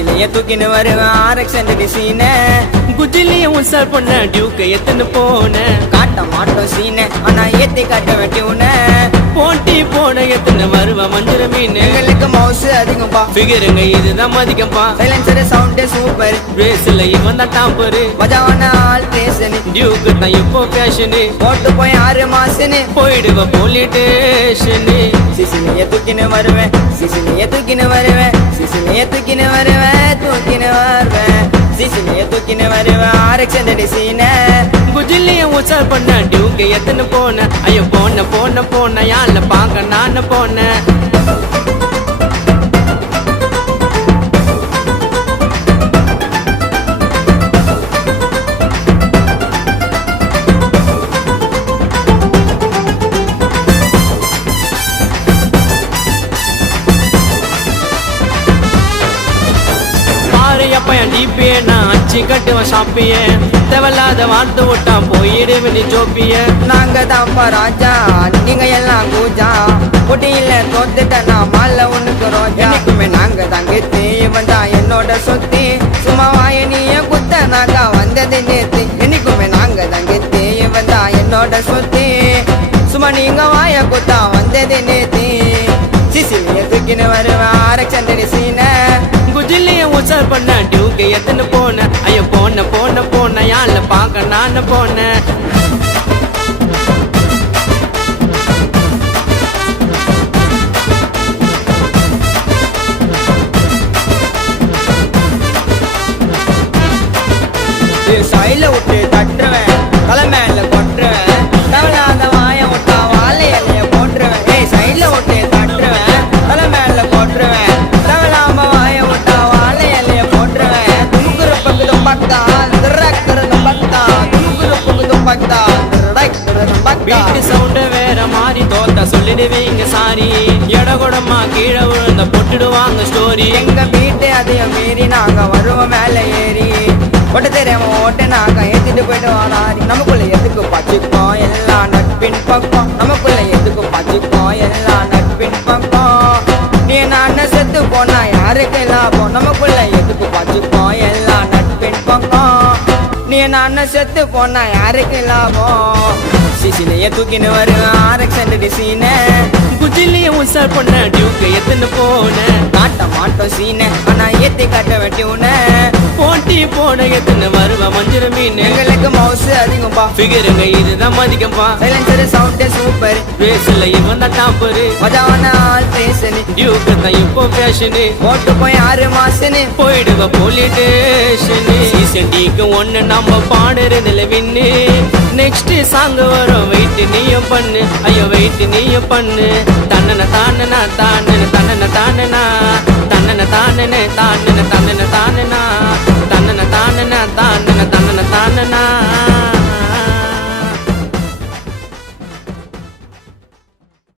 சிசிலிய தூக்கின்னு வருவேன் RX டிசீன குஜிலியும் உசார் பண்ண டியூக்க எத்தனை போன காட்ட மாட்டோம் சீன ஆனா ஏத்தி காட்ட வெட்டிவுன போட்டி போன எத்தனை வருவ மஞ்சள் மீன் எங்களுக்கு மவுசு அதிகம்பா ஃபிகருங்க இதுதான் மதிக்கம்பா சைலன்சர் சவுண்ட் சூப்பர் ரேஸ்ல இவன் தான் டாப்பரு மஜாவான ஆல் பேசனு டியூக்கு தான் இப்போ ஃபேஷனு போட்டு போய் 6 மாசனு போயிடுவ போலீட்டேஷனு சிசிலிய தூக்கின்னு வருவேன் சிசிலிய தூக்கின்னு வருவேன் சிசிலிய தூக்கின்னு வருவேன் தூக்கின்னு வருவேன் சிசிலிய தூக்கின்னு வருவேன் RX டிசீன குஜிலியும் உசார் பண்ண டியூக்கு எத்தனை போன ஐயோ போன போன போன யாழ்ல பாக்க நான் போனேன் பையன் டிபியே நான் அச்சு கட்டுவன் ஷாப்பிய தேவையில்லாத வார்த்தை விட்டான் போயிடுவேன் நீ ஜோப்பிய நாங்க தான்ப்பா ராஜா நீங்க எல்லாம் கூஜா போட்டியில தோத்துட்ட நான் மாலை ஒண்ணுக்கு ரோஜா எனக்குமே நாங்க தாங்க இவன் தான் என்னோட சொத்தி சும்மா வாயனிய குத்த நாக்கா வந்தது நேத்து என்னைக்குமே நாங்க தாங்க இவன் தான் என்னோட சொத்தி சும்மா நீங்க வாய குத்தா வந்தது நேத்து சிசிலிய தூக்கின்னு வருவேன் RX டிசீன குஜிலியும் உசார் பண்ண டியூக்கு எத்தனை போன ஐயோ போன போன போன யாழ்ல பாக்க நான் போனேன் சைல விட்டு தட்டுருவேன் தலை மேல கொட்டுருவேன் தவளாத வாய விட்டா வாழை இலைய போட்டுருவேன் ஏய் சைல விட்டு தட்டுருவேன் தலை மேல கொட்டுருவேன் தவளாம வாய விட்டா வாழை இலைய போட்டுருவேன் துமுக்குரு பக்குது பக்தா திரக்குறது பக்தா துமுக்குரு பக்குது பக்தா திரக்குறது பக்தா வீட்டு சவுண்ட வேற மாதிரி தோத்த சொல்லிடுவீங்க சாரி எடகுடமா கீழே விழுந்த போட்டுடுவாங்க ஸ்டோரி எங்க வீட்டு அதையும் மீறி நாங்க வருவோம் மேல ஏறி ஓட்ட தெரியாம ஓட்ட நாங்க ஏத்திட்டு போயிட்டு வாராடி நமக்குள்ள எதுக்கு பச்சிப்போம் எல்லாம் நட்பின் பக்கம் நமக்குள்ள எதுக்கு பச்சிப்போம் எல்லாம் நட்பின் பக்கம் நீ நான் செத்து போனா யாருக்கு லாபம் நமக்குள்ள எதுக்கு பச்சிப்போம் எல்லாம் நட்பின் பக்கம் நீ நான் செத்து போனா யாருக்கு லாபம் சிசிலிய தூக்கின்னு வருவேன் RX டிசீன குஜிலியும் உசார் பண்ண டியூக்கு எத்தனை போன காட்ட மாட்டோம் சீன ஆனா ஏத்தி காட்ட வெட்டிவுன போட்டி போன எத்தனை வருவ மஞ்சள் மீன் எங்களுக்கு மவுசு அதிகம்பா ஃபிகருங்க இதுதான் மதிக்கம்பா சைலன்சர் சவுண்ட் சூப்பர் ரேஸ்ல இவன் தான் டாப்பரு மஜாவான ஆல் பேசனு டியூக்கு தான் இப்போ ஃபேஷனு போட்டு போய் 6 மாசனு போயிடுவ போலீட்டேஷனு சீசன் டிக்கு ஒன்னு நம்ம பாடுறதுல வின்னு நெக்ஸ்ட் சாங் வரும் வெயிட் நீயும் பண்ணு ஐயோ வெயிட் நீயும் பண்ணு தன்னன தானனா தானன தன்னன தானனா தன்னன தானன தானன தன்னன தானனா தன்னன தானன தானன தன்னன தானனா